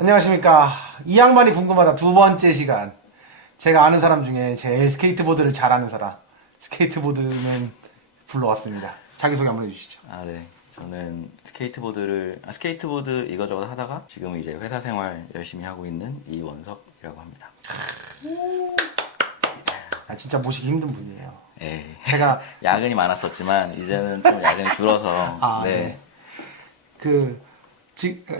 안녕하십니까. 이 양반이 궁금하다 두 번째 시간. 제가 아는 사람 중에 제일 스케이트보드를 잘하는 사람, 스케이트보드는 불러왔습니다. 자기소개 한번 해주시죠. 네. 저는 스케이트보드 이거저거 하다가 지금 이제 회사 생활 열심히 하고 있는 이원석이라고 합니다. 진짜 모시기 힘든 분이에요. 에이. 제가 야근이 많았었지만 이제는 좀 야근이 줄어서 네.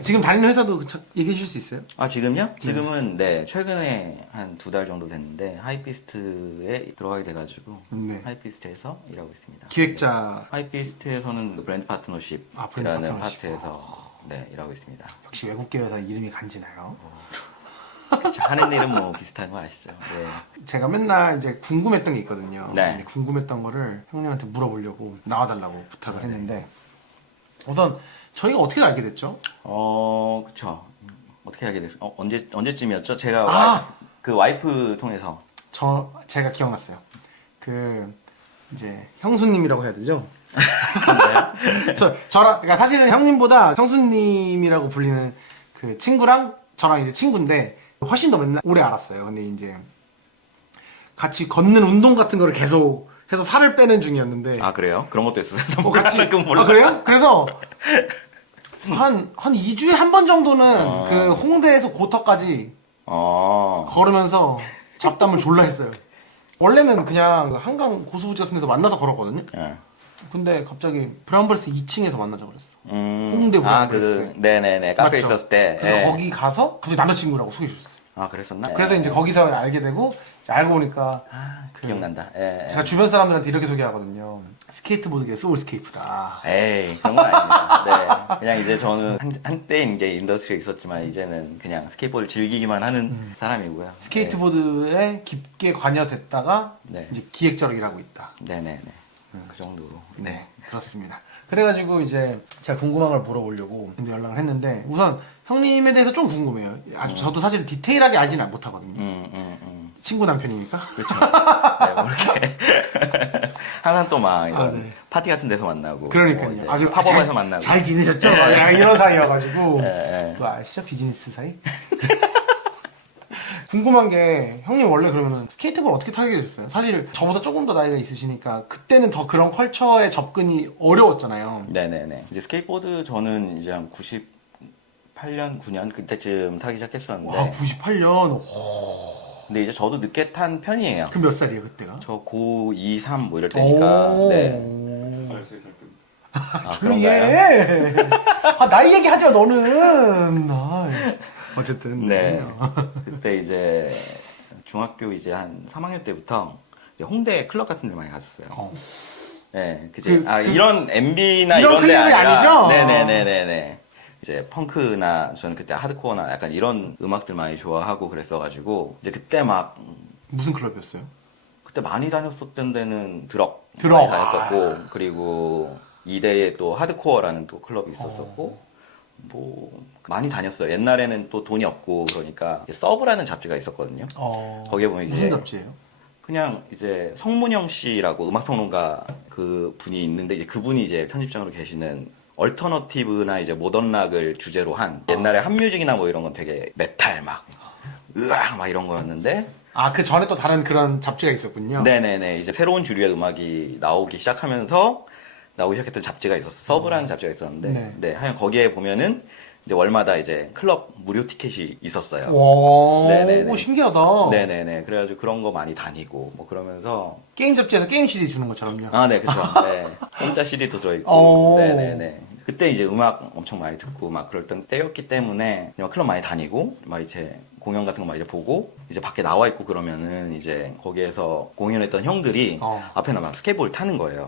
지금 다니는 회사도 얘기해 주실 수 있어요? 지금요? 지금은 네 최근에 한 2달 정도 됐는데 하이피스트에 들어가게 돼가지고 네. 하이피스트에서 일하고 있습니다. 기획자. 하이피스트에서는 브랜드 파트너십이라는 파트에서 네 일하고 있습니다. 역시 외국계 회사 이름이 간지나요. 그쵸, 하는 일은 뭐 비슷한 거 아시죠? 네. 제가 맨날 이제 궁금했던 게 있거든요. 네. 근데 궁금했던 거를 형님한테 물어보려고 나와달라고 부탁을 했는데 우선 저희가 어떻게 알게 됐죠? 그쵸. 어떻게 알게 됐어요? 언제쯤이었죠? 제가 와이프 통해서. 제가 기억났어요. 이제 형수님이라고 해야 되죠? 그러니까 사실은 형님보다 형수님이라고 불리는 그 친구랑 저랑 이제 친구인데 훨씬 더 맨날 오래 알았어요. 근데 이제 같이 걷는 운동 같은 거를 계속 해서 살을 빼는 중이었는데. 그래요? 그런 것도 있었어요? 같이. 그래요? 그래서 한 2주에 한 번 정도는 그 홍대에서 고터까지 걸으면서 잡담을 졸라 했어요. 원래는 그냥 한강 고수부지 같은 데서 만나서 걸었거든요. 근데 갑자기 브라운버스 2층에서 만나자고 그랬어. 홍대 브라운버스. 네네네. 카페 맞죠? 있었을 때. 그래서 거기 가서 갑자기 남자친구라고 소개해줬어요. 그랬었나? 그래서 이제 거기서 알게 되고 이제 알고 보니까 기억난다. 제가 주변 사람들한테 이렇게 소개하거든요. 스케이트보드계 소울스케이프다. 에이, 그런 건 아닙니다. 네. 그냥 이제 저는 한때 이제 인더스트리에 있었지만 이제는 그냥 스케이트보드를 즐기기만 하는 사람이고요. 스케이트보드에 깊게 관여됐다가 네. 이제 기획자로 일하고 있다. 네네네. 그 정도로. 네, 그렇습니다. 그래가지고 이제 제가 궁금한 걸 물어보려고 근데 연락을 했는데 우선 형님에 대해서 좀 궁금해요. 저도 사실 디테일하게 알지는 못하거든요. 친구 남편이니까. 그렇죠. 네, 뭐 이렇게 항상 또 막 이런 네. 파티 같은 데서 만나고. 그러니까요. 그리고 팝업에서 만나고. 잘 지내셨죠? 이런 사이여가지고. 네. 또 아시죠? 비즈니스 사이? 궁금한 게 형님 원래 그러면 스케이트볼 어떻게 타게 되셨어요? 사실 저보다 조금 더 나이가 있으시니까 그때는 더 그런 컬처에 접근이 어려웠잖아요. 네네네. 이제 스케이트보드 저는 이제 한 98년, 9년 그때쯤 타기 시작했었는데. 와, 98년. 근데 이제 저도 늦게 탄 편이에요. 그럼 몇 살이에요 그때가? 저 고2, 3 뭐 이럴 때니까. 네. 2살, 3살 급. 조용히 그런가요? 해. 나이 얘기하지 마 너는. 어쨌든. 네. 그때 이제 중학교 이제 한 3학년 때부터 이제 홍대 클럽 같은 데 많이 갔었어요. 네. 이런 MB나 이런 이런 데 클럽이 아니라. 아니죠? 네네네네네. 이제 펑크나 저는 그때 하드코어나 약간 이런 음악들 많이 좋아하고 그랬어가지고 이제 그때 막 무슨 클럽이었어요? 그때 많이 다녔었던 데는 드럭 드럭. 많이 다녔었고 그리고 이대에 또 하드코어라는 또 클럽이 있었었고 뭐 많이 다녔어요. 옛날에는 또 돈이 없고 그러니까 서브라는 잡지가 있었거든요. 거기에 보면 이제 무슨 잡지예요? 그냥 이제 성문영 씨라고 음악평론가 그 분이 있는데 이제 그분이 이제 편집장으로 계시는 얼터너티브나 이제 모던 락을 주제로 한 옛날에 핫뮤직이나 뭐 이런 건 되게 메탈 막 으악 막 이런 거였는데 그 전에 또 다른 그런 잡지가 있었군요. 네네네 이제 새로운 주류의 음악이 나오기 시작하면서 나오기 시작했던 잡지가 있었어. 서브라는 잡지가 있었는데 네 하여간 거기에 보면은 이제 월마다 이제 클럽 무료 티켓이 있었어요. 와, 네네네. 오, 신기하다. 네네네 그래가지고 그런 거 많이 다니고 뭐 그러면서 게임 잡지에서 게임 CD 주는 것처럼요. 네 그쵸. 네 공짜 CD도 들어있고 네네네 그때 이제 음악 엄청 많이 듣고 막 그럴 때였기 때문에 그냥 클럽 많이 다니고 막 이제 공연 같은 거 막 이제 보고 이제 밖에 나와 있고 그러면은 이제 거기에서 공연했던 형들이 앞에 막 스케이트볼 타는 거예요.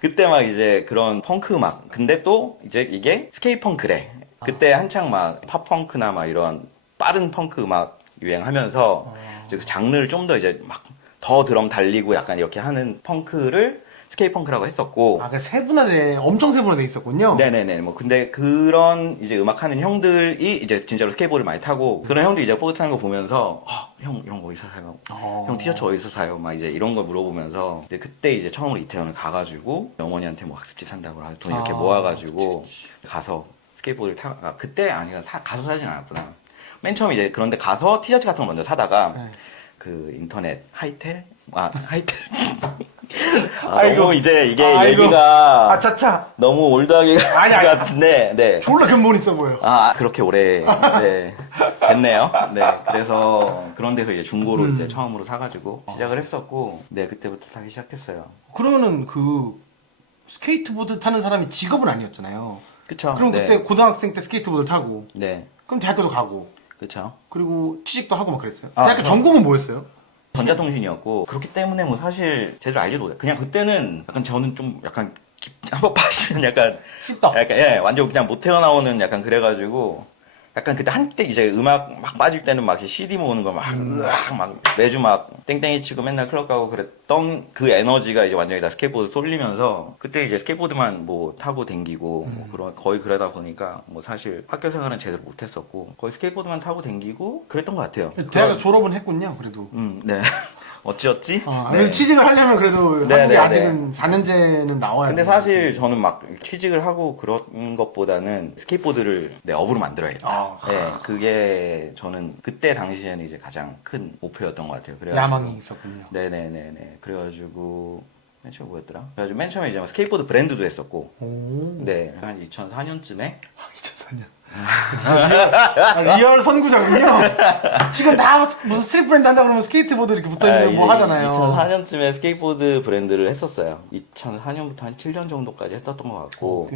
그때 막 이제 그런 펑크 음악 근데 또 이제 이게 스케이트 펑크래. 그때 한창 막 팝펑크나 막 이런 빠른 펑크 음악 유행하면서 이제 그 장르를 좀 더 이제 막 더 드럼 달리고 약간 이렇게 하는 펑크를 스케이트 펑크라고 했었고. 엄청 세분화돼 있었군요. 네네네. 뭐 근데 그런 이제 음악 하는 형들이 이제 진짜로 스케이트보드를 많이 타고 그런 형들이 이제 보드 타는 거 보면서 형 이런 거 어디서 사요? 형 티셔츠 어디서 사요? 막 이제 이런 걸 물어보면서 이제 그때 이제 처음으로 이태원을 가가지고 어머니한테 뭐 학습지 산다고 돈 이렇게 모아가지고 가서 스케이트보드를 그때 아니라 가서 사진 않았구나. 맨 처음 이제 그런데 가서 티셔츠 같은 거 먼저 사다가 네. 그 인터넷 하이텔? 하이텔. 아이고. 너무 이제 이게 아이고. 얘기가 차차. 너무 올드하게 아니. 같은데, 네. 졸라 근본 있어 보여. 그렇게 오래, 네, 됐네요. 네, 그래서 그런 데서 이제 중고로 이제 처음으로 사가지고 시작을 했었고, 네, 그때부터 사기 시작했어요. 그러면은 그 스케이트보드 타는 사람이 직업은 아니었잖아요. 그쵸. 그럼 네. 그때 고등학생 때 스케이트보드를 타고, 네, 그럼 대학교도 가고, 그쵸. 그리고 취직도 하고 막 그랬어요. 아, 대학교 그럼. 전공은 뭐였어요? 전자통신이었고, 그렇기 때문에 뭐 사실 제대로 알지도 못해요. 그냥 그때는 약간 저는 좀 약간 한번 봐시면 약간 씹덕. 약간 예 완전 그냥 못 태어나오는 약간 그래가지고 약간 그때 한때 이제 음악 막 빠질 때는 막 CD 모으는 거 막 으악 막 매주 막 땡땡이 치고 맨날 클럽 가고 그랬던 그 에너지가 이제 완전히 다 스케이트보드 쏠리면서 그때 이제 스케이트보드만 뭐 타고 댕기고 뭐 그런 거의 그러다 보니까 뭐 사실 학교 생활은 제대로 못했었고 거의 스케이트보드만 타고 댕기고 그랬던 것 같아요. 대학교 졸업은 했군요, 그래도. 네. 어찌어찌? 네. 취직을 하려면 그래도 네, 한국에 네, 아직은 4년제는 나와야 근데 돼요. 사실 저는 막 취직을 하고 그런 것보다는 스케이트보드를 내 업으로 만들어야겠다. 네, 그게 저는 그때 당시에는 이제 가장 큰 목표였던 것 같아요. 그래가지고 야망이 있었군요. 네네네네. 그래가지고 맨 처음에 뭐였더라? 그래가지고 맨 처음에 이제 막 스케이트보드 브랜드도 했었고, 오. 네, 한 2004년쯤에 2004년. 리얼 선구자군요. 지금 다 무슨 스트릿 브랜드 한다 그러면 스케이트보드 이렇게 붙어있는 거 뭐 하잖아요. 2004년쯤에 스케이트보드 브랜드를 했었어요. 2004년부터 한 7년 정도까지 했었던 것 같고.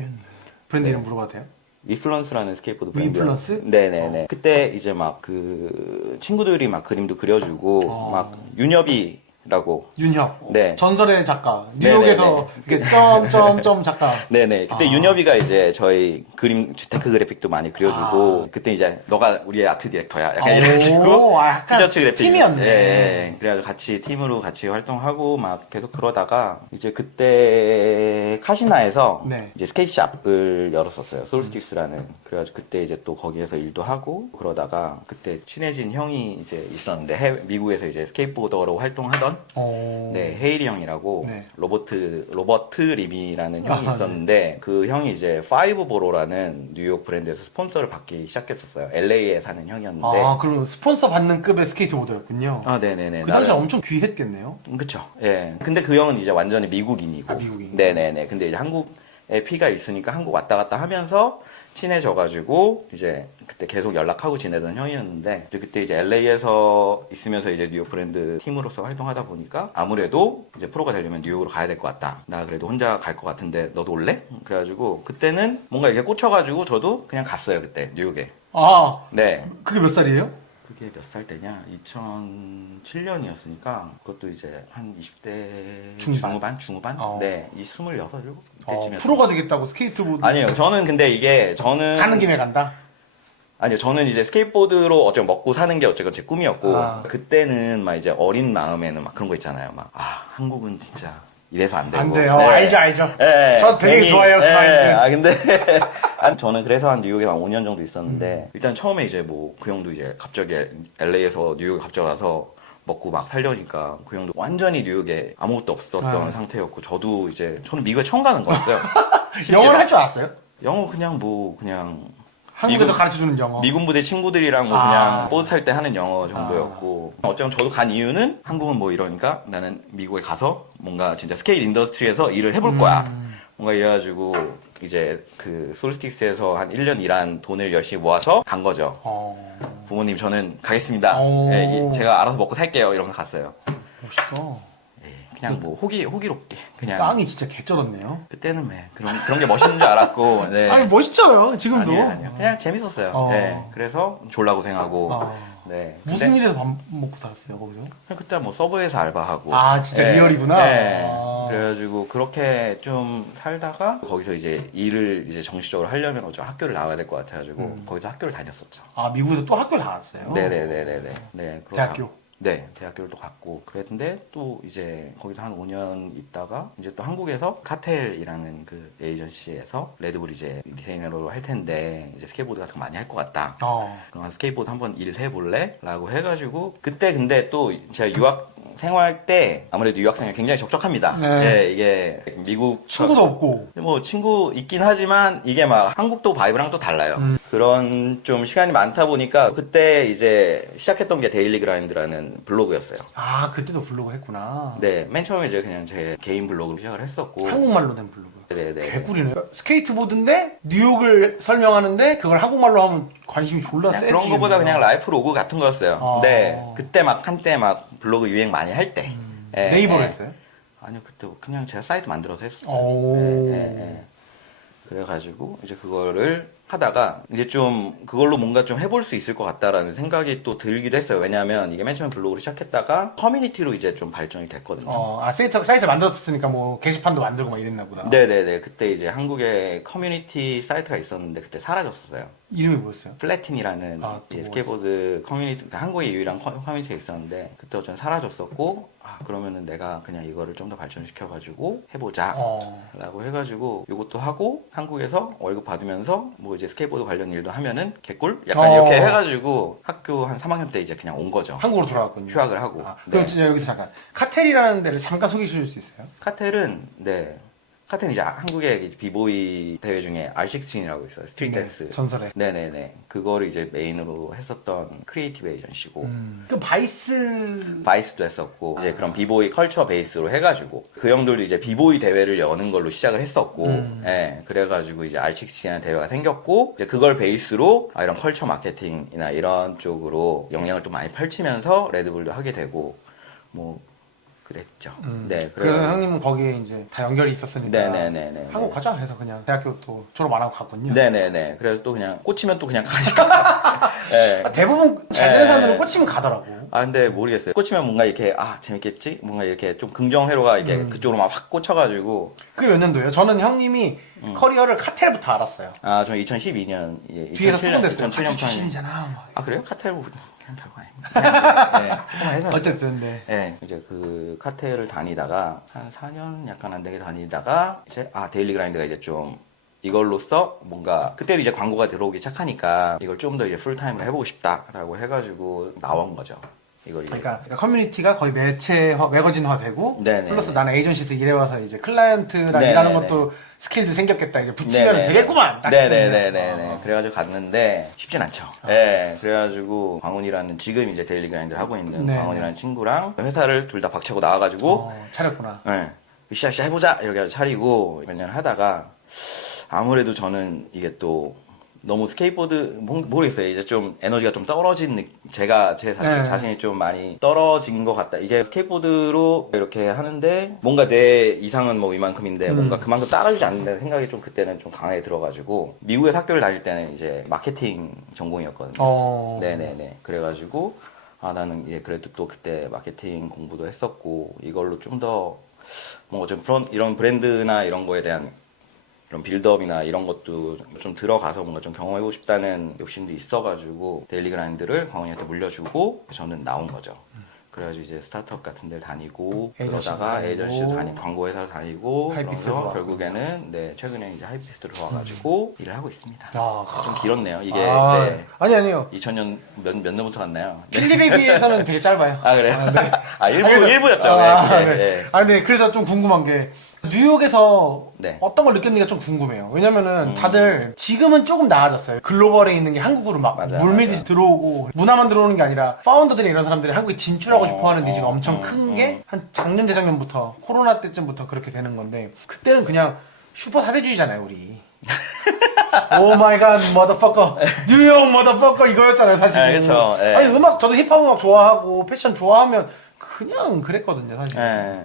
브랜드 이름 물어봐도 돼요? 위플런스라는 스케이트보드 브랜드. 위플런스? 네네네. 그때 이제 막 그 친구들이 막 그림도 그려주고 막 윤엽이라고. 윤협. 네. 전설의 작가. 뉴욕에서 이렇게 점점점 작가. 네네. 그때 윤엽이가 이제 저희 그림 데크 그래픽도 많이 그려주고 그때 이제 너가 우리의 아트 디렉터야. 약간 이래가지고 약간 티셔츠 그래픽. 팀이었네. 예. 그래가지고 같이 팀으로 같이 활동하고 막 계속 그러다가 이제 그때 카시나에서 네. 이제 스케이트샵을 열었었어요. 솔스틱스라는. 그래가지고 그때 이제 또 거기에서 일도 하고 그러다가 그때 친해진 형이 이제 있었는데 미국에서 이제 스케이트보더로 활동하던 네, 헤이리 형이라고 네. 로버트 림이라는 형이 있었는데 그 형이 이제 파이브보로라는 뉴욕 브랜드에서 스폰서를 받기 시작했었어요. LA에 사는 형이었는데. 그럼 스폰서 받는 급의 스케이트보드였군요. 네네네. 그 당시에 엄청 귀했겠네요. 그쵸. 예. 근데 그 형은 이제 완전히 미국인이고. 미국인. 네네네. 근데 이제 한국에 피가 있으니까 한국 왔다 갔다 하면서 친해져가지고 이제 그때 계속 연락하고 지내던 형이었는데 이제 그때 이제 LA에서 있으면서 이제 뉴욕 브랜드 팀으로서 활동하다 보니까 아무래도 이제 프로가 되려면 뉴욕으로 가야 될 것 같다. 나 그래도 혼자 갈 것 같은데 너도 올래? 그래가지고 그때는 뭔가 이렇게 꽂혀가지고 저도 그냥 갔어요 그때 뉴욕에. 네. 그게 몇 살이에요? 그게 몇 살 때냐? 2007년이었으니까 그것도 이제 한 20대 중후반? 네, 26, 7 그때쯤이었어요. 프로가 되겠다고 스케이트보드. 아니요, 저는 근데 저는 가는 김에 간다. 아니요, 저는 이제 스케이트보드로 어쨌든 먹고 사는 게 어쨌든 제 꿈이었고 그때는 막 이제 어린 마음에는 막 그런 거 있잖아요. 막 한국은 진짜 이래서 안 되고. 안 돼요. 네. 알죠. 네. 저 되게 좋아해요. 그 마인드. 근데 저는 그래서 한 뉴욕에 한 5년 정도 있었는데 일단 처음에 이제 뭐 그 형도 이제 갑자기 LA에서 뉴욕에 갑자기 와서 먹고 막 살려니까 그 형도 완전히 뉴욕에 아무것도 없었던 상태였고 저도 이제 저는 미국에 처음 가는 거였어요. 영어를 할 줄 알았어요? 영어 그냥 한국에서 가르쳐주는 영어. 미군 부대 친구들이랑 뭐 그냥 보드 탈 때 하는 영어 정도였고 어쩌면 저도 간 이유는 한국은 뭐 이러니까 나는 미국에 가서 뭔가 진짜 스케이트 인더스트리에서 일을 해볼 거야. 뭔가 이래가지고 이제 그 솔스틱스에서 한 1년 일한 돈을 열심히 모아서 간 거죠. 부모님 저는 가겠습니다. 네, 제가 알아서 먹고 살게요. 이러면서 갔어요. 멋있다. 그냥 뭐 호기롭게 그냥 빵이 진짜 개쩔었네요. 그때는 그런 게 멋있는 줄 알았고 네. 아니 멋있잖아요 지금도. 아니요. 그냥 재밌었어요. 네. 그래서 졸라 고생하고 네. 무슨 일에서 밥 먹고 살았어요 거기서? 그때 뭐 서브웨이에서 알바하고 진짜 리얼이구나. 네. 그래가지고 그렇게 좀 살다가 거기서 이제 일을 이제 정식적으로 하려면 어쩌 학교를 나와야 될 것 같아가지고 거기서 학교를 다녔었죠. 미국에서 또 학교를 나왔어요? 네네네네네. 네. 대학교? 네, 대학교를 또 갔고 그랬는데 또 이제 거기서 한 5년 있다가 이제 또 한국에서 카텔이라는 그 에이전시에서 레드불 이제 디자이너로 할 텐데 이제 스케이트보드 같은 거 많이 할 것 같다. 그럼 스케이트보드 한번 일을 해볼래? 라고 해가지고 그때 근데 또 제가 유학 생활 때 아무래도 유학생이 굉장히 적적합니다. 네. 네, 이게 미국 친구도 없고. 뭐 친구 있긴 하지만 이게 막 한국도 바이브랑 또 달라요. 그런 좀 시간이 많다 보니까 그때 이제 시작했던 게 데일리 그라인드라는 블로그였어요. 아, 그때도 블로그 했구나. 네, 맨 처음에 이제 그냥 제 개인 블로그로 시작을 했었고. 한국말로 된 블로그. 네네. 개꿀이네. 스케이트보드인데 뉴욕을 설명하는데 그걸 한국말로 하면 관심이 졸라 세지. 그런 거보다 그냥 라이프 로그 같은 거였어요. 아. 네, 그때 막 한때 막 블로그 유행 많이 할 때. 예, 네이버로 예. 했어요? 아니요, 그때 그냥 제가 사이트 만들어서 했었어요. 오. 예, 예, 예. 그래가지고 이제 그거를 하다가 이제 좀 그걸로 뭔가 좀 해볼 수 있을 것 같다라는 생각이 또 들기도 했어요. 왜냐하면 이게 맨 처음에 블로그로 시작했다가 커뮤니티로 이제 좀 발전이 됐거든요. 사이트 만들었으니까 뭐 게시판도 만들고 막 이랬나 보다. 네네네. 그때 이제 한국에 커뮤니티 사이트가 있었는데 그때 사라졌었어요. 이름이 뭐였어요? 플래틴이라는 아, 또 이 스케이트보드 커뮤니티, 그러니까 한국의 유일한 커뮤니티가 있었는데 그때 어쩌면 사라졌었고, 그러면은 내가 그냥 이거를 좀 더 발전시켜가지고 해보자 라고 해가지고 이것도 하고 한국에서 월급 받으면서 뭐 이제 스케이트보드 관련 일도 하면은 개꿀? 약간 이렇게 해가지고 학교 한 3학년 때 이제 그냥 온 거죠. 한국으로 돌아왔군요. 휴학을 하고. 그럼 진짜 여기서 잠깐 카텔이라는 데를 잠깐 소개해 주실 수 있어요? 카텔은 카텔은 이제 한국의 이제 비보이 대회 중에 R16이라고 있어요. 스트리트 댄스. 전설의. 네네네. 그거를 이제 메인으로 했었던 크리에이티브 에이전시고. 그럼 바이스도 했었고, 이제 그런 비보이 컬처 베이스로 해가지고, 그 형들도 이제 비보이 대회를 여는 걸로 시작을 했었고, 예, 그래가지고 이제 R16이라는 대회가 생겼고, 이제 그걸 베이스로 이런 컬처 마케팅이나 이런 쪽으로 영향을 좀 많이 펼치면서 레드불도 하게 되고, 뭐, 그랬죠. 네, 그래서 형님은 거기에 이제 다 연결이 있었으니까 네네네네. 한국 가자 해서 그냥 대학교 또 졸업 안 하고 갔군요. 네네네. 그래서 또 그냥 꽂히면 또 그냥 가니까. 네. 대부분 잘 되는 사람들은 꽂히면 가더라고. 근데 모르겠어요. 꽂히면 뭔가 이렇게, 재밌겠지? 뭔가 이렇게 좀 긍정회로가 이렇게 그쪽으로 막 확 꽂혀가지고. 그게 몇 년도예요? 저는 형님이 커리어를 카텔부터 알았어요. 저 2012년, 뒤에서 수건됐어요. 2007년 출신이잖아. 그래요? 카텔 뭐, 그냥 별거 아닙니다. 네, 조금만 해서. 어쨌든 네. 네, 이제 그 카텔을 다니다가, 한 4년 약간 안 되게 다니다가, 이제, 데일리 그라인드가 이제 좀, 이걸로써 뭔가 그때도 이제 광고가 들어오기 시작하니까 이걸 좀 더 이제 풀타임으로 해보고 싶다라고 해가지고 나온 거죠. 이걸 이제. 그러니까 커뮤니티가 거의 매거진화되고 네네. 플러스 나는 에이전시에서 일해와서 이제 클라이언트랑 네네네. 일하는 것도 스킬도 생겼겠다. 이제 붙이면 네네. 되겠구만. 딱 네네네네. 그랬네요. 그래가지고 갔는데 쉽진 않죠. 네. 그래가지고 광훈이라는 지금 이제 데일리 그라인드를 하고 있는 네네. 광훈이라는 친구랑 회사를 둘 다 박차고 나와가지고 차렸구나. 네. 시작 해보자 이렇게 해서 차리고 몇 년 하다가 아무래도 저는 이게 또 너무 스케이트보드 모르겠어요. 이제 좀 에너지가 좀 떨어진 제가 제 네. 자신이 좀 많이 떨어진 것 같다. 이게 스케이트보드로 이렇게 하는데 뭔가 내 이상은 뭐 이만큼인데 뭔가 그만큼 따라주지 않는다는 생각이 좀 그때는 좀 강하게 들어가지고 미국에서 학교를 다닐 때는 이제 마케팅 전공이었거든요. 네네네. 그래가지고 나는 이제 그래도 또 그때 마케팅 공부도 했었고 이걸로 좀 더 뭔가 좀 이런 브랜드나 이런 거에 대한 이런 빌드업이나 이런 것도 좀 들어가서 뭔가 좀 경험해보고 싶다는 욕심도 있어가지고 데일리 그라인드를 광훈이한테 물려주고 저는 나온 거죠. 그래가지고 이제 스타트업 같은 데 다니고 그러다가 에이전시도 다니고 광고회사도 다니고 그래서 결국에는 최근에 이제 하이피스트로 들어와가지고 일을 하고 있습니다. 좀 길었네요. 이게 아니요. 2000년 몇 년부터 갔나요? 필립에 비해서는 되게 짧아요. 그래요? 네. 일부였죠. 네. 그래서 좀 궁금한 게 뉴욕에서 네. 어떤 걸 느꼈는지가 좀 궁금해요. 왜냐면은 다들 지금은 조금 나아졌어요. 글로벌에 있는 게 한국으로 막 물밀듯이 들어오고 문화만 들어오는 게 아니라 파운더들이 이런 사람들이 한국에 진출하고 싶어하는 니즈가 엄청 큰 게 한 작년 재작년부터 코로나 때쯤부터 그렇게 되는 건데 그때는 그냥 슈퍼 사대주의잖아요 우리. 오 마이 갓 머더퍼커 뉴욕 머더퍼커 이거였잖아요 사실. 그렇죠. 아니 저도 힙합 음악 좋아하고 패션 좋아하면 그냥 그랬거든요 사실.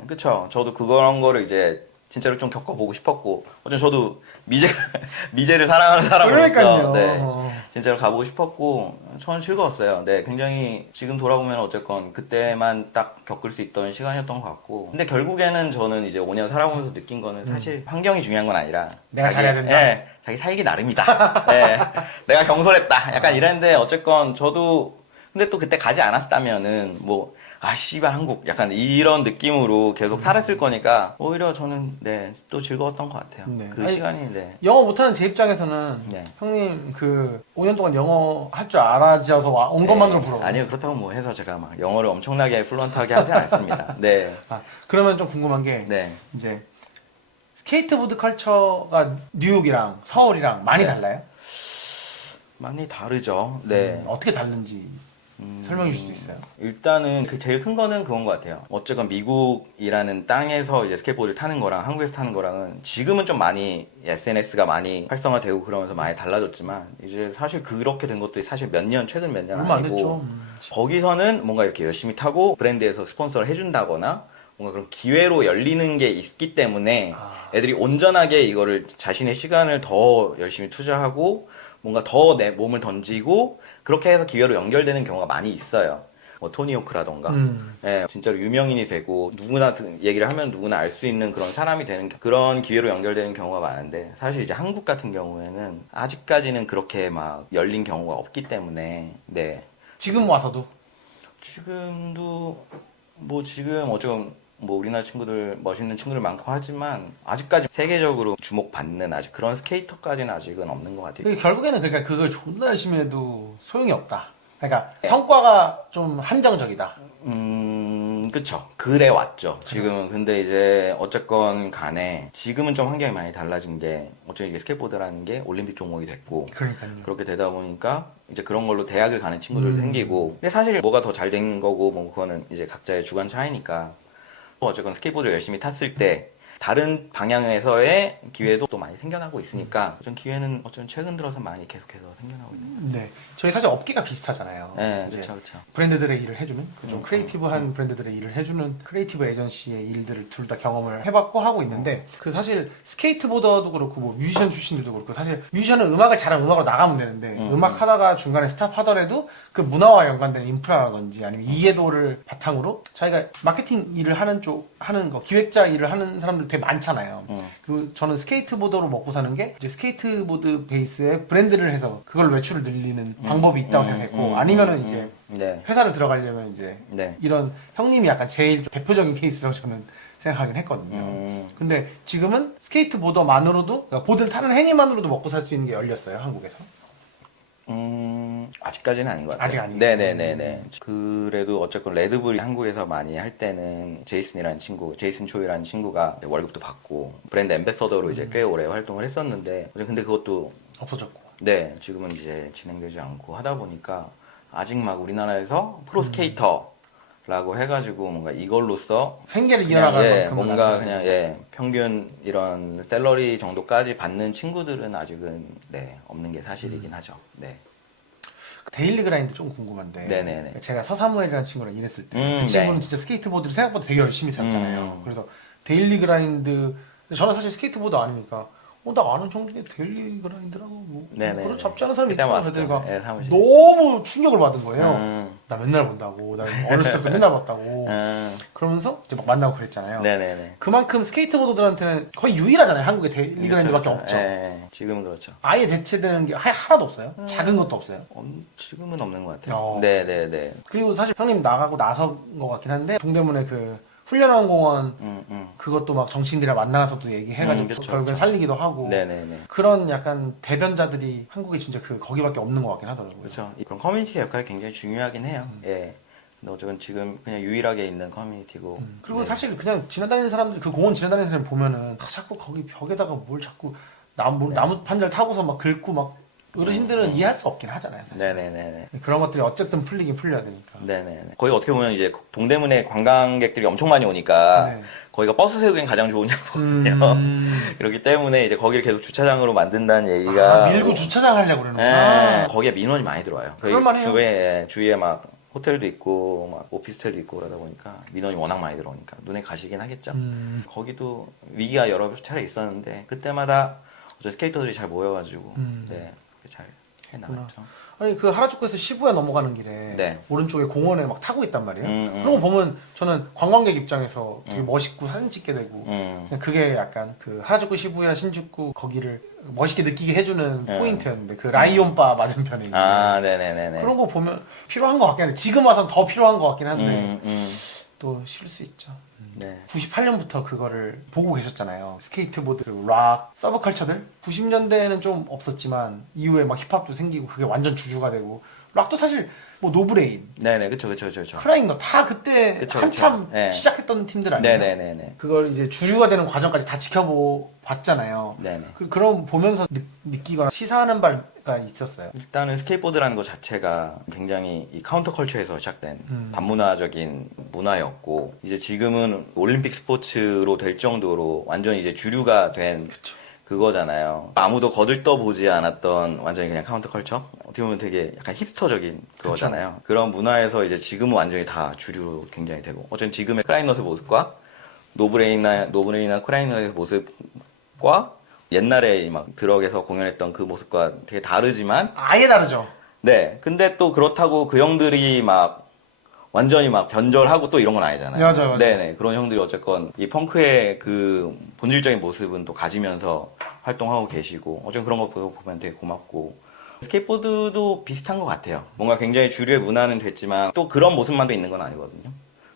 그쵸. 저도 그런 거를 이제 진짜로 좀 겪어보고 싶었고, 어쨌든 저도 미제를 사랑하는 사람으로서 그러니까요. 진짜로 가보고 싶었고, 저는 즐거웠어요. 네, 굉장히 지금 돌아보면 어쨌건 그때만 딱 겪을 수 있던 시간이었던 것 같고, 근데 결국에는 저는 이제 5년 살아보면서 느낀 거는 사실 환경이 중요한 건 아니라 내가 잘해야 된다. 자기 살기 나름이다. 내가 경솔했다. 약간 이랬는데 어쨌건 저도 근데 또 그때 가지 않았다면은 뭐 아 씨발 한국 약간 이런 느낌으로 계속 살았을 거니까 오히려 저는 네 또 즐거웠던 것 같아요. 네. 그 아니, 시간이 네. 영어 못하는 제 입장에서는 네. 형님 그 5년 동안 영어 할 줄 알아지어서 온 것만으로 부러워. 아니요 그렇다고 뭐 해서 제가 막 영어를 엄청나게 플루언트하게 하진 않습니다. 네. 아, 그러면 좀 궁금한 게 네. 이제 스케이트보드 컬처가 뉴욕이랑 서울이랑 많이 네. 달라요? 많이 다르죠. 네. 어떻게 다른지 설명해 줄 수 있어요? 일단은 그 제일 큰 거는 그건 것 같아요. 어쨌건 미국이라는 땅에서 이제 스케이트보드를 타는 거랑 한국에서 타는 거랑은 지금은 좀 많이 SNS가 많이 활성화되고 그러면서 많이 달라졌지만 이제 사실 그렇게 된 것도 사실 최근 몇 년 얼마 안 아니고 됐죠. 거기서는 뭔가 이렇게 열심히 타고 브랜드에서 스폰서를 해준다거나 뭔가 그런 기회로 열리는 게 있기 때문에 애들이 온전하게 이거를 자신의 시간을 더 열심히 투자하고 뭔가 더 내 몸을 던지고 그렇게 해서 기회로 연결되는 경우가 많이 있어요. 뭐 토니호크라던가 예, 진짜로 유명인이 되고 누구나 얘기를 하면 누구나 알 수 있는 그런 사람이 되는 그런 기회로 연결되는 경우가 많은데 사실 이제 한국 같은 경우에는 아직까지는 그렇게 막 열린 경우가 없기 때문에 네. 지금 와서도 지금도 뭐 지금 어쩌면 뭐 우리나라 친구들 멋있는 친구들 많고 하지만 아직까지 세계적으로 주목받는 아직 그런 스케이터까지는 아직은 없는 것 같아요. 그게 결국에는 그러니까 그걸 존나 열심히 해도 소용이 없다. 그러니까 성과가 좀 한정적이다. 그쵸. 그래 왔죠. 지금은. 근데 이제 어쨌건 간에 지금은 좀 환경이 많이 달라진 게 어쩌면 이게 스케이트보드라는 게 올림픽 종목이 됐고 그러니까요. 그렇게 되다 보니까 이제 그런 걸로 대학을 가는 친구들도 생기고 근데 사실 뭐가 더 잘 된 거고 뭐 그거는 이제 각자의 주관 차이니까 어쨌건 스케이트보드를 열심히 탔을 때 다른 방향에서의 기회도 또 많이 생겨나고 있으니까 좀 기회는 어쩌면 최근 들어서 많이 계속해서 생겨나고 있는 것 같아요. 네, 저희 사실 업계가 비슷하잖아요. 네, 이제 그렇죠, 그렇죠. 브랜드들의 일을 해주는 좀 크리에이티브한 브랜드들의 일을 해주는 크리에이티브 에이전시의 일들을 둘 다 경험을 해봤고 하고 있는데 그 사실 스케이트보더도 그렇고 뭐 뮤지션 출신들도 그렇고 사실 뮤지션은 음악을 잘하면 음악으로 나가면 되는데 음악 하다가 중간에 스탑하더라도 그 문화와 연관된 인프라라든지 아니면 이해도를 바탕으로 자기가 마케팅 일을 하는 쪽 하는 거 기획자 일을 하는 사람들 되게 많잖아요. 그리고 저는 스케이트보더로 먹고 사는 게 이제 스케이트보드 베이스에 브랜드를 해서 그걸 매출을 늘리는 방법이 있다고 생각했고 아니면은 이제 네. 회사를 들어가려면 이제 네. 이런 형님이 약간 제일 좀 대표적인 케이스라고 저는 생각하긴 했거든요. 근데 지금은 스케이트보더만으로도 그러니까 보드를 타는 행위만으로도 먹고 살 수 있는 게 열렸어요 한국에서. 아직까지는 아닌 것 같아요. 아직 아니에요? 네네네네. 그래도 어쨌건 레드불이 한국에서 많이 할 때는 제이슨 초이라는 친구가 월급도 받고 브랜드 앰베서더로 이제 꽤 오래 활동을 했었는데 근데 그것도 없어졌고. 네 지금은 이제 진행되지 않고 하다 보니까 아직 막 우리나라에서 프로 스케이터라고 해가지고 뭔가 이걸로써 생계를 그냥, 이어나갈 예, 만큼은 뭔가 안 그냥 예, 평균 이런 샐러리 정도까지 받는 친구들은 아직은 네, 없는 게 사실이긴 하죠. 네. 데일리 그라인드 좀 궁금한데 네네네. 제가 서사무엘이라는 친구랑 일했을 때 그 네. 친구는 진짜 스케이트보드를 생각보다 되게 열심히 탔잖아요. 그래서 데일리 그라인드 저는 사실 스케이트보드 아니니까 나 아는 형 중에 데일리 그라인드라고 뭐 네네. 그런 잡지 않은 사람이 그때 있어. 왔었죠. 그래서 네, 사무실. 너무 충격을 받은 거예요. 나 맨날 본다고. 나 어렸을 때부터 맨날 봤다고. 그러면서 이제 막 만나고 그랬잖아요. 네네네. 그만큼 스케이트보드들한테는 거의 유일하잖아요. 한국에 데일리 그라인드밖에 없죠. 예, 지금은 그렇죠. 아예 대체되는 게 하나도 없어요. 작은 것도 없어요. 지금은 없는 것 같아요. 어. 네네네. 그리고 사실 형님 나가고 나선 것 같긴 한데 동대문에 그 훈련하는 공원 그것도 막 정치인들이랑 만나서도 얘기해가지고 그쵸, 결국엔 그쵸. 살리기도 하고 네네네. 그런 약간 대변자들이 한국에 진짜 거기밖에 없는 것 같긴 하더라고요. 그렇죠. 그런 커뮤니티 역할이 굉장히 중요하긴 해요. 예. 근데 어쨌든 지금 그냥 유일하게 있는 커뮤니티고. 그리고 네. 사실 그냥 지나다니는 사람들 그 공원 지나다니는 사람 보면은 다 자꾸 거기 벽에다가 뭘 자꾸 나무 판자를 타고서 막 긁고 막 어르신들은 이해할 수 없긴 하잖아요. 사실. 네네네네. 그런 것들이 어쨌든 풀리긴 풀려야 되니까. 네네네. 거기 어떻게 보면 이제 동대문에 관광객들이 엄청 많이 오니까 네. 거기가 버스 세우기엔 가장 좋은 장소거든요. 그렇기 때문에 이제 거기를 계속 주차장으로 만든다는 얘기가 밀고 주차장 하려고 그러는구나. 예, 거기에 민원이 많이 들어와요. 거기 그럴만해요. 주위에 막 호텔도 있고 막 오피스텔도 있고 그러다 보니까 민원이 워낙 많이 들어오니까 눈에 가시긴 하겠죠. 거기도 위기가 여러 차례 있었는데 그때마다 어제 스케이터들이 잘 모여가지고 네, 그렇게 잘 해나갔죠. 아니 그 하라주쿠에서 시부야 넘어가는 길에 네. 오른쪽에 공원에 막 타고 있단 말이에요. 그런 거 보면 저는 관광객 입장에서 되게 멋있고 사진 찍게 되고 그냥 그게 약간 그 하라주쿠 시부야 신주쿠 거기를 멋있게 느끼게 해주는 포인트였는데 그 라이온바 맞은편에 있는 아, 네네네네. 그런 거 보면 필요한 것 같긴 한데 지금 와서는 더 필요한 것 같긴 한데 또 싫을 수 있죠. 네. 98년부터 그거를 보고 계셨잖아요. 스케이트보드, 그리고 락, 서브컬처들. 90년대에는 좀 없었지만 이후에 막 힙합도 생기고 그게 완전 주주가 되고 락도 사실 뭐 노브레인, 네네, 그쵸. 크라잉거 다 그때 그쵸, 한참 그쵸. 네. 시작했던 팀들 아니에요? 네네네네. 그걸 이제 주류가 되는 과정까지 다 지켜봤잖아요. 네네. 그럼 보면서 느끼거나 시사하는 바가 있었어요. 일단은 스케이트보드라는 것 자체가 굉장히 이 카운터 컬처에서 시작된 반문화적인 문화였고, 이제 지금은 올림픽 스포츠로 될 정도로 완전히 이제 주류가 된 그거잖아요. 아무도 거들떠보지 않았던 완전히 그냥 카운터 컬처? 어떻게 보면 되게 약간 힙스터적인 그거잖아요. 그런 문화에서 이제 지금은 완전히 다 주류로 굉장히 되고, 어쨌든 지금의 크라이너스의 모습과 노브레인이나 크라이너의 모습과 옛날에 막 드럭에서 공연했던 그 모습과 되게 다르지만, 아예 다르죠. 네. 근데 또 그렇다고 그 형들이 막 완전히 막 변절하고 또 이런 건 아니잖아요. 맞아요. 네네. 그런 형들이 어쨌건 이 펑크의 그 본질적인 모습은 또 가지면서 활동하고 계시고, 어쨌든 그런 거 보면 되게 고맙고. 스케이트보드도 비슷한 것 같아요. 뭔가 굉장히 주류의 문화는 됐지만 또 그런 모습만도 있는 건 아니거든요.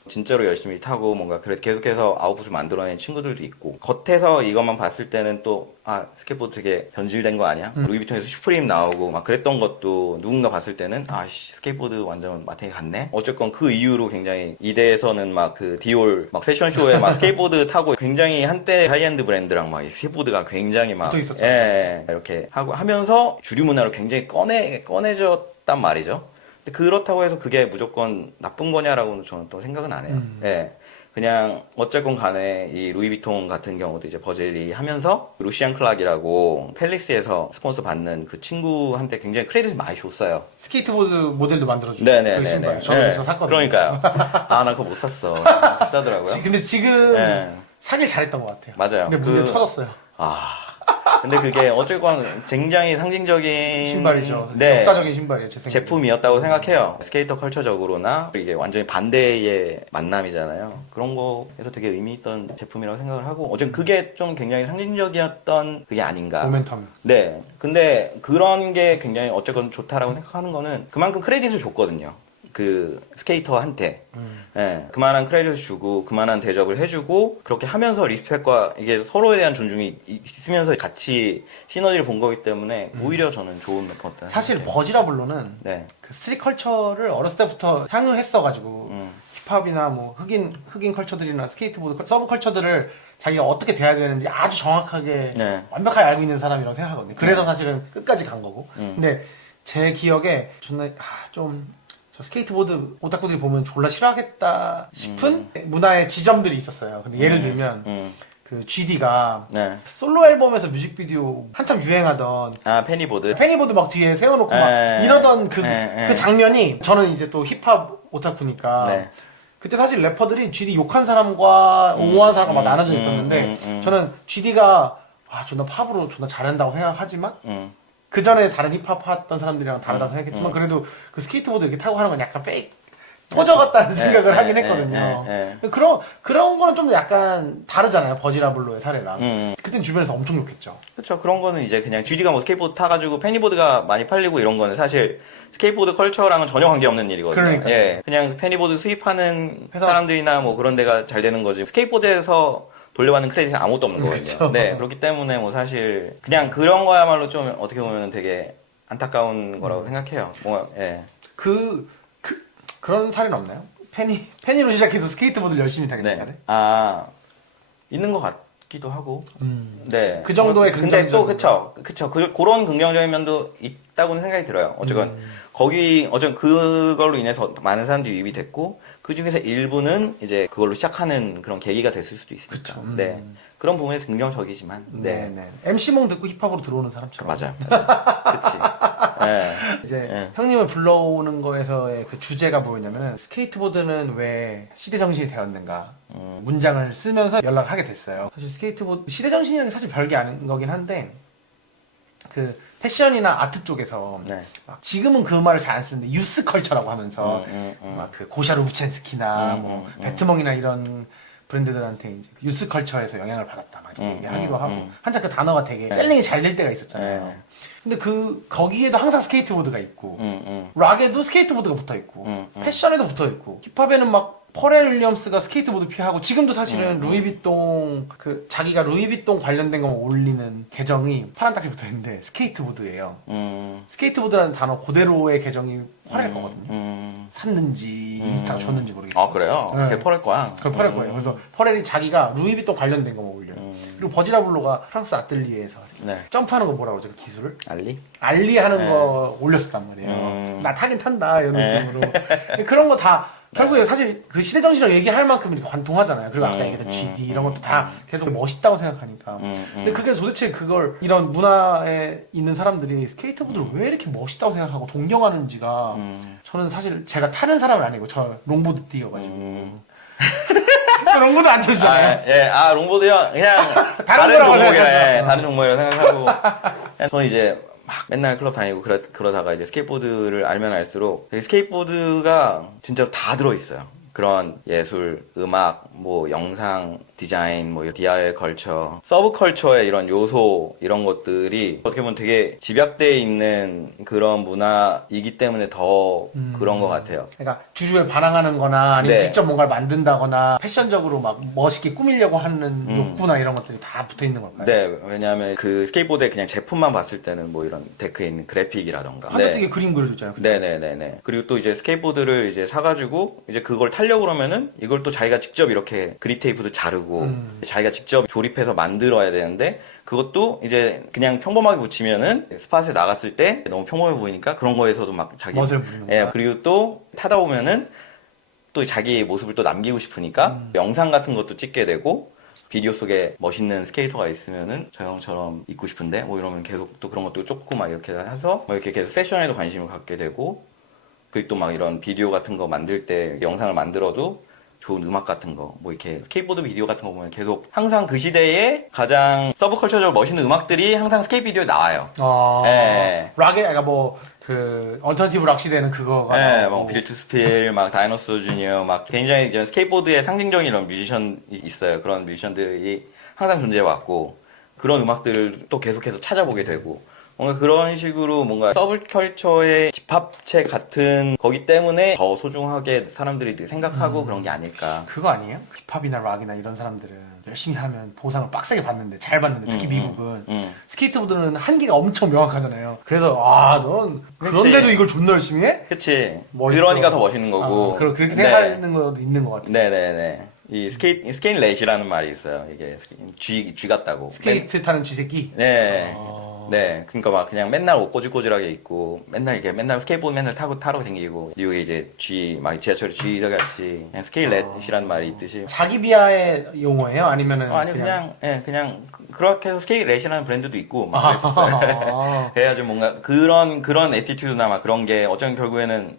진짜로 열심히 타고 뭔가 그래서 계속해서 아웃풋을 만들어낸 친구들도 있고, 겉에서 이것만 봤을 때는 또 스케이트보드 되게 변질된 거 아니야? 루이비통에서 슈프림 나오고 막 그랬던 것도 누군가 봤을 때는 스케이트보드 완전 마탱이 같네? 어쨌건 그 이후로 굉장히 이대에서는 막 그 디올 막 패션쇼에 막 스케이트보드 타고 굉장히 한때 하이엔드 브랜드랑 막 스케이트보드가 굉장히 막 붙어 있었죠. 이렇게 하고 하면서 주류 문화로 굉장히 꺼내졌단 말이죠. 그렇다고 해서 그게 무조건 나쁜 거냐라고는 저는 또 생각은 안 해요. 예. 그냥 어쨌건 간에 이 루이비통 같은 경우도 이제 버젤이 하면서 루시안 클락이라고 팰리스에서 스폰서 받는 그 친구한테 굉장히 크레딧을 많이 줬어요. 스케이트보드 모델도 만들어주고 네네네. 그 신발 저도 그래서 샀거든요. 그러니까요. 나 그거 못 샀어. 비싸더라고요. 근데 지금 네. 사길 잘했던 것 같아요. 맞아요. 근데 문제 터졌어요. 근데 그게 어쨌건 굉장히 상징적인 신발이죠. 네. 역사적인 신발이에요. 제 생각에. 제품이었다고 생각해요. 스케이터 컬처적으로나 이게 완전히 반대의 만남이잖아요. 그런 거에서 되게 의미 있던 제품이라고 생각을 하고, 어쨌든 그게 좀 굉장히 상징적이었던 그게 아닌가. 모멘텀. 네. 근데 그런 게 굉장히 어쨌건 좋다라고 생각하는 거는 그만큼 크레딧을 줬거든요. 그 스케이터한테. 예, 그만한 크레딧을 주고 그만한 대접을 해주고 그렇게 하면서 리스펙과 이게 서로에 대한 존중이 있으면서 같이 시너지를 본 거기 때문에 오히려 저는 좋은 것 같아요. 사실 버지라블로는 네. 그 스트릿 컬처를 어렸을 때부터 향유했어가지고 힙합이나 뭐 흑인 컬처들이나 스케이트보드 서브 컬처들을 자기가 어떻게 돼야 되는지 아주 정확하게 네. 완벽하게 알고 있는 사람이라고 생각하거든요. 그래서 사실은 끝까지 간 거고. 근데 제 기억에 존나 저 스케이트보드 오타쿠들이 보면 졸라 싫어하겠다 싶은 문화의 지점들이 있었어요. 근데 예를 들면 그 GD가 네. 솔로 앨범에서 뮤직비디오 한참 유행하던 페니보드. 페니보드 막 뒤에 세워놓고 막 이러던 그 장면이, 저는 이제 또 힙합 오타쿠니까 네. 그때 사실 래퍼들이 GD 욕한 사람과 옹호한 사람과 막 나눠져 있었는데 저는 GD가 존나 팝으로 존나 잘한다고 생각하지만 그 전에 다른 힙합 했던 사람들이랑 다르다고 생각했지만 그래도 그 스케이트보드 이렇게 타고 하는 건 약간 페이크 포저 같다는 생각을 하긴 했거든요. 그런 거는 좀 약간 다르잖아요. 버지라블로의 사례랑. 그땐 주변에서 엄청 욕했죠. 그렇죠. 그런 거는 이제 그냥 GD가 뭐 스케이트보드 타가지고 페니보드가 많이 팔리고 이런 거는 사실 스케이트보드 컬처랑은 전혀 관계없는 일이거든요. 그러니까요. 예, 그냥 페니보드 수입하는 사람들이나 뭐 그런 데가 잘 되는 거지. 스케이트보드에서 돌려받는 크레딧은 아무것도 없는 거거든요. 그쵸. 네, 그렇기 때문에 뭐 사실 그냥 그런 거야말로 좀 어떻게 보면 되게 안타까운 거라고 생각해요. 뭐, 예. 그런 사례는 없나요? 페니로 시작해서 스케이트보드를 열심히 타겠다는 사례? 있는 것 같기도 하고. 네. 그 정도의 근데 또 긍정적인 그쵸. 그런 긍정적인 면도 있다고는 생각이 들어요. 어쨌건 어쨌든 그걸로 인해서 많은 사람들이 유입이 됐고, 그 중에서 일부는 이제 그걸로 시작하는 그런 계기가 됐을 수도 있으니까. 그쵸. 네. 그런 부분에서 긍정적이지만. 네. MC몽 듣고 힙합으로 들어오는 사람처럼. 맞아요. 그치. 네. 이제 형님을 불러오는 거에서의 그 주제가 뭐였냐면은, 스케이트보드는 왜 시대정신이 되었는가 문장을 쓰면서 연락을 하게 됐어요. 사실 스케이트보드 시대정신이라는 게 사실 별게 아닌 거긴 한데, 그 패션이나 아트 쪽에서 네. 막 지금은 그 말을 잘 안 쓰는데 유스 컬처라고 하면서 막 그 고샤 루브첸스키나 뭐 베트몽이나 이런 브랜드들한테 이제 유스 컬처에서 영향을 받았다 막 이렇게 얘기하기도 하고 한참 그 단어가 되게 셀링이 잘 될 때가 있었잖아요. 네. 근데 그 거기에도 항상 스케이트보드가 있고 락에도 스케이트보드가 붙어 있고 패션에도 붙어 있고 힙합에는 막 퍼렐 윌리엄스가 스케이트보드 피하고 지금도 사실은 루이비통 그 자기가 루이비통 관련된 것만 올리는 계정이 파란 딱지 붙어 있는데 스케이트보드예요. 스케이트보드라는 단어 그대로의 계정이 퍼렐 거거든요. 샀는지 인스타가 줬는지 모르겠어요. 아 그래요? 네. 그게 퍼렐 거야? 그걸 퍼렐 거예요. 그래서 퍼렐이 자기가 루이비통 관련된 것만 올려요. 그리고 버지라블로가 프랑스 아틀리에에서 네. 점프하는 거 뭐라고 그러죠? 그 기술을? 알리? 알리 하는 거 올렸었단 말이에요. 나 타긴 탄다 이런 느낌으로 그런 거 다 결국에 사실 그 시대 정신을 얘기할 만큼 이렇게 관통하잖아요. 그리고 아까 얘기했던 GD 이런 것도 다 계속 멋있다고 생각하니까. 근데 그게 도대체 그걸 이런 문화에 있는 사람들이 스케이트보드를 왜 이렇게 멋있다고 생각하고 동경하는지가 저는 사실 제가 타는 사람은 아니고 저 롱보드 뛰어가지고 롱보드 안 쳐주잖아요. 예, 롱보드요. 그냥 다른 거라고 종목이라, 생각하죠. 예, 다른 종목이라고 생각하고. 저는 이제 막 맨날 클럽 다니고 그러다가 이제 스케이트보드를 알면 알수록 스케이트보드가 진짜로 다 들어있어요. 그런 예술, 음악, 뭐 영상, 디자인, 뭐 DIY 컬처, 서브컬처의 이런 요소 이런 것들이 어떻게 보면 되게 집약되어 있는 그런 문화이기 때문에 더 그런 것 같아요. 그러니까 주류에 반항하는 거나 아니면 네. 직접 뭔가를 만든다거나 패션적으로 막 멋있게 꾸미려고 하는 욕구나 이런 것들이 다 붙어 있는 걸까요? 네, 왜냐하면 그 스케이트보드의 그냥 제품만 봤을 때는 뭐 이런 데크에 있는 그래픽이라던가. 한가뜨게 그림 그려줬잖아요. 네네네네. 그리고 또 이제 스케이트보드를 이제 사가지고 이제 그걸 타려고 그러면은 이걸 또 자기가 직접 이렇게 그립 테이프도 자르고 자기가 직접 조립해서 만들어야 되는데 그것도 이제 그냥 평범하게 붙이면은 스팟에 나갔을 때 너무 평범해 보이니까 그런 거에서도 막 자기 멋을 부리는 예, 거야. 그리고 또 타다 보면은 또 자기의 모습을 또 남기고 싶으니까 영상 같은 것도 찍게 되고 비디오 속에 멋있는 스케이터가 있으면은 저 형처럼 입고 싶은데 뭐 이러면 계속 또 그런 것도 쫓고 막 이렇게 해서 뭐 이렇게 계속 패션에도 관심을 갖게 되고 그리고 또 막 이런 비디오 같은 거 만들 때 영상을 만들어도 좋은 음악 같은 거, 뭐 이렇게 스케이트보드 비디오 같은 거 보면 계속 항상 그 시대에 가장 서브컬처적으로 멋있는 음악들이 항상 스케이트 비디오에 나와요. 예. 락에, 그러니까 뭐, 그, 얼터너티브 락 시대는 그거가. 네, 나오고. 막 빌트 스필, 막 다이너소어 주니어, 막 굉장히 이제 스케이트보드의 상징적인 이런 뮤지션이 있어요. 그런 뮤지션들이 항상 존재해왔고 그런 음악들을 또 계속해서 찾아보게 되고 뭔가 그런 식으로 뭔가 서브컬처의 집합체 같은 거기 때문에 더 소중하게 사람들이 생각하고 그런 게 아닐까. 그거 아니에요? 힙합이나 락이나 이런 사람들은 열심히 하면 보상을 빡세게 받는데, 잘 받는데, 특히 미국은. 스케이트보드는 한계가 엄청 명확하잖아요. 그래서, 넌 그런데도 그치. 이걸 존나 열심히 해? 그치. 멋있어. 그러니까 더 멋있는 거고. 그렇게 네. 생각하는 것도 있는 것 같아요. 네네네. 이 스케일렛이라는 말이 있어요. 이게 쥐 같다고. 스케이트 타는 쥐새끼? 네. 네. 그러니까 막 그냥 맨날 옷 꼬질꼬질하게 입고 맨날 이렇게 맨날 스케이트보드 맨날 타고 다니고 뉴욕에 이제 막 지하철에 쥐 같이 그냥 스케일렛이라는 말이 있듯이. 자기 비하의 용어예요? 아니면은. 아니 그냥 그렇게 해서 스케일렛이라는 브랜드도 있고 막 그랬었어요. 그래가지고 뭔가 그런 애티튜드나 막 그런 게 어쩌면 결국에는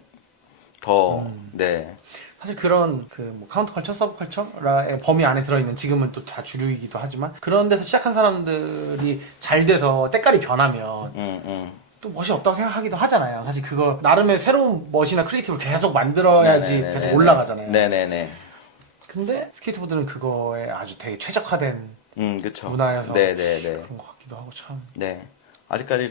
더 네. 사실 그런 뭐 카운터컬처, 서브컬처의 범위 안에 들어있는 지금은 또 다 주류이기도 하지만 그런 데서 시작한 사람들이 잘 돼서 때깔이 변하면 또 멋이 없다고 생각하기도 하잖아요. 사실 그거 나름의 새로운 멋이나 크리에이티브를 계속 만들어야지 네네네네. 계속 올라가잖아요. 네네네. 근데 스케이트보드는 그거에 아주 되게 최적화된 그쵸. 문화여서 네네네. 그런 것 같기도 하고 참. 네. 아직까지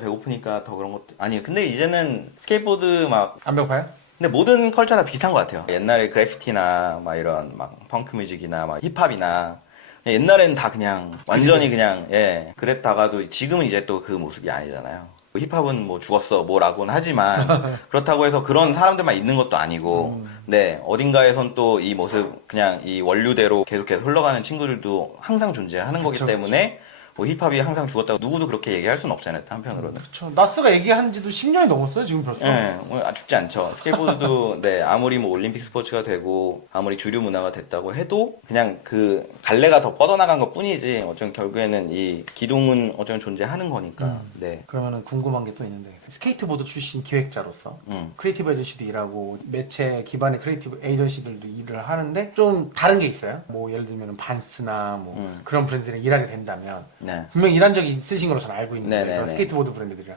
배고프니까 더 그런 것도 아니 근데 이제는 스케이트보드 막 안 배고파요? 근데 모든 컬처 다 비슷한 것 같아요. 옛날에 그래피티나 막 이런 막 펑크 뮤직이나 막 힙합이나 옛날에는 다 그냥 완전히 그냥 예 그랬다가도 지금은 이제 또 그 모습이 아니잖아요. 힙합은 뭐 죽었어 뭐라고는 하지만 그렇다고 해서 그런 사람들만 있는 것도 아니고 네 어딘가에선 또 이 모습 그냥 이 원류대로 계속해서 흘러가는 친구들도 항상 존재하는 거기 그쵸, 때문에 뭐 힙합이 항상 죽었다고 누구도 그렇게 얘기할 수는 없잖아요 한편으로는. 그렇죠. 나스가 얘기한 지도 10년이 넘었어요 지금 벌써. 네, 죽지 않죠. 스케이트보드도 네 아무리 뭐 올림픽 스포츠가 되고 아무리 주류 문화가 됐다고 해도 그냥 그 갈래가 더 뻗어나간 것 뿐이지 어쩌면 결국에는 이 기둥은 어쩌면 존재하는 거니까. 네. 그러면은 궁금한 게 또 있는데 스케이트보드 출신 기획자로서 크리에이티브 에이전시도 일하고 매체 기반의 크리에이티브 에이전시들도 일을 하는데 좀 다른 게 있어요. 뭐 예를 들면 반스나 뭐 그런 브랜드들이랑 일하게 된다면 네. 분명 일한 적이 있으신 걸로 저는 알고 있는데 네네네. 그런 스케이트보드 브랜드들이랑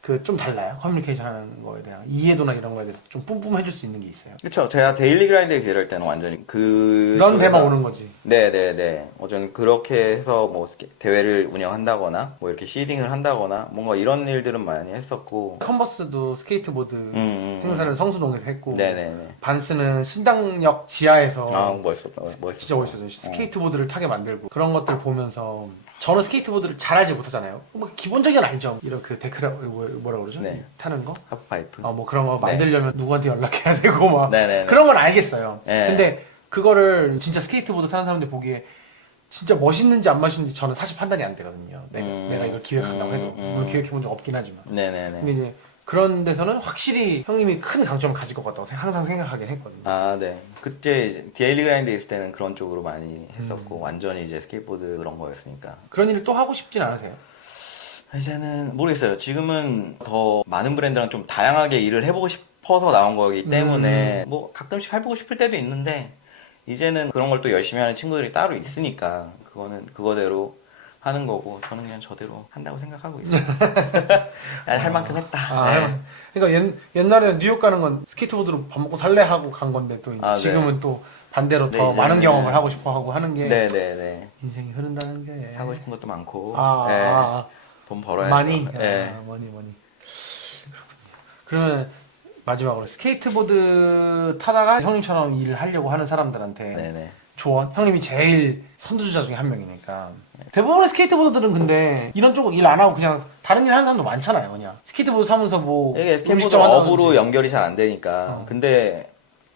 그 좀 달라요. 커뮤니케이션 하는 거에 대한 이해도나 이런 거에 대해서 좀 뿜뿜해줄 수 있는 게 있어요. 그쵸. 제가 데일리 그라인드에 일할 때는 완전히 그런 데만 오는 거지. 네네네. 저는 그렇게 해서 뭐 대회를 운영한다거나 뭐 이렇게 시딩을 한다거나 뭔가 이런 일들은 많이 했었고. 컨버스도 스케이트보드 행사를 성수동에서 했고 네네네. 반스는 신당역 지하에서 아, 멋있었다. 진짜 멋있었죠. 스케이트보드를 타게 만들고 그런 것들 보면서 저는 스케이트보드를 잘 알지 못하잖아요. 뭐 기본적인 건 알죠. 이런 그 데크라 뭐라 그러죠? 네. 타는 거? 하프파이프. 뭐 그런 거 네. 만들려면 누구한테 연락해야 되고 막 네네네. 그런 건 알겠어요. 네. 근데 그거를 진짜 스케이트보드 타는 사람들 보기에 진짜 멋있는지 안 멋있는지 저는 사실 판단이 안 되거든요. 내가 이걸 기획한다고 해도 물론 기획해본 적 없긴 하지만. 네네네. 근데 이제 그런 데서는 확실히 형님이 큰 강점을 가질 것 같다고 항상 생각하긴 했거든요. 아, 네. 그때 이제 데일리 그라인드 있을 때는 그런 쪽으로 많이 했었고, 완전히 이제 스케이트보드 그런 거였으니까. 그런 일을 또 하고 싶진 않으세요? 이제는 모르겠어요. 지금은 더 많은 브랜드랑 좀 다양하게 일을 해보고 싶어서 나온 거기 때문에, 뭐 가끔씩 해보고 싶을 때도 있는데, 이제는 그런 걸 또 열심히 하는 친구들이 따로 있으니까, 그거는 그거대로 하는 거고, 저는 그냥 저대로 한다고 생각하고 있어요. 할 만큼 했다. 네. 그러니까 옛날에는 뉴욕 가는 건 스케이트보드로 밥 먹고 살래 하고 간 건데 또 이제 아, 네. 지금은 또 반대로 네, 더 이제는- 많은 경험을 하고 싶어 하고 하는 게 네네네. 인생이 흐른다는 게 사고 싶은 것도 많고, 아, 네. 아, 아. 돈 벌어야죠. 많이 네. 머니 그러면 마지막으로 스케이트보드 타다가 형님처럼 일을 하려고 하는 사람들한테 네네. 조언? 형님이 제일 선두주자 중에 한 명이니까 대부분의 스케이트보드들은 근데 이런 쪽 일 안 하고 그냥 다른 일 하는 사람도 많잖아요. 그냥 스케이트보드 타면서 뭐 이게 스케이트보드 음식점 업으로 한다든지. 연결이 잘 안 되니까. 근데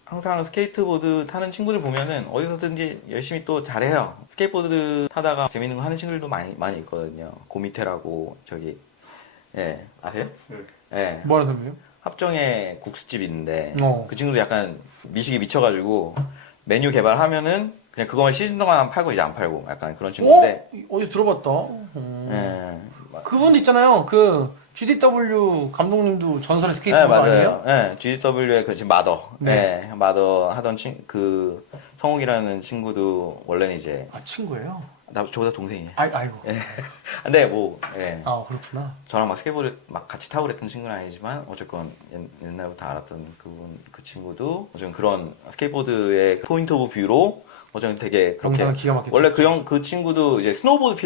항상 스케이트보드 타는 친구들 보면은 어디서든지 열심히 또 잘해요. 스케이트보드 타다가 재밌는 거 하는 친구들도 많이 있거든요. 고미테라고 저기 예 아세요? 네. 예 뭐 하는 선배요? 합정에 국수집 있는데 어. 그 친구도 약간 미식에 미쳐가지고 메뉴 개발하면은 그냥 그거만 시즌 동안 팔고 이제 안 팔고 약간 그런 친구인데 어디 들어봤다. 예 그분도 있잖아요. 그 GDW 감독님도 전설의 네, 스케이트보드 맞아요. 아니에요? 네, GW의 그 지금 마더. 네. 네. 마더 하던 그 성욱이라는 친구도 원래는 이제 아 친구예요? 저보다 동생이에요. 아이고. 예. 근데 뭐 예. 아 그렇구나. 저랑 막 스케이트보드 막 같이 타고 그랬던 친구는 아니지만 어쨌건 옛날부터 알았던 그 친구도 어쨌든 그런 스케이트보드의 포인트 오브 뷰로 어쨌든 되게 그렇게 영상을 기가 막히게 원래 그 친구도 이제 스노우보드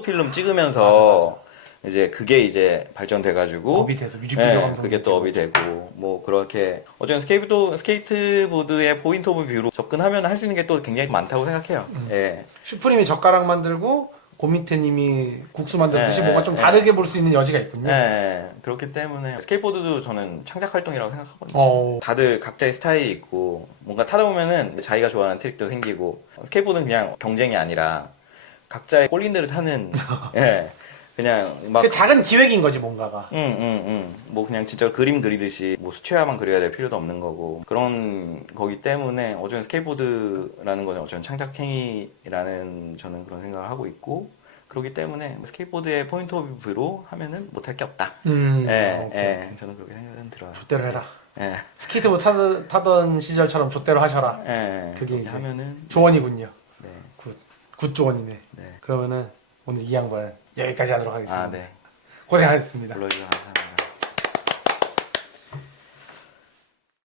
필름 찍으면서 이제 그게 이제 발전돼가지고 업이 돼서 뮤직비디오 감성 그게 또 업이 되고 뭐 그렇게 어쨌든 스케이트보드의 포인트 오브 뷰로 접근하면 할 수 있는 게 또 굉장히 많다고 생각해요. 예. 슈프림이 젓가락 만들고 고미테님이 국수 만들듯이 네, 뭔가 좀 네. 다르게 볼 수 있는 여지가 있군요. 예. 그렇기 때문에 스케이트보드도 저는 창작 활동이라고 생각하거든요. 어. 다들 각자의 스타일이 있고 뭔가 타다 보면은 자기가 좋아하는 트릭도 생기고 스케이트보드는 그냥 경쟁이 아니라 각자의 꼴린 대로 타는 예. 그냥 막 그 작은 기획인 거지 뭔가가. 뭐 그냥 진짜 그림 그리듯이 뭐 수채화만 그려야 될 필요도 없는 거고 그런 거기 때문에 어쩌면 스케이트보드라는 거는 어쩌면 창작행위라는 저는 그런 생각을 하고 있고 그렇기 때문에 스케이트보드의 포인트 오브 뷰로 하면은 못할 게 없다. 예, 오케이. 저는 그렇게 생각은 들어요. 좆대로 해라. 예, 스케이트보드 타던 시절처럼 좆대로 하셔라. 예, 그게 그렇게 이제 하면은 조언이군요. 네, 굿 조언이네. 네. 그러면은 오늘 이 양반 여기까지 하도록 하겠습니다. 아, 네. 고생하셨습니다. 불러주셔서 감사합니다.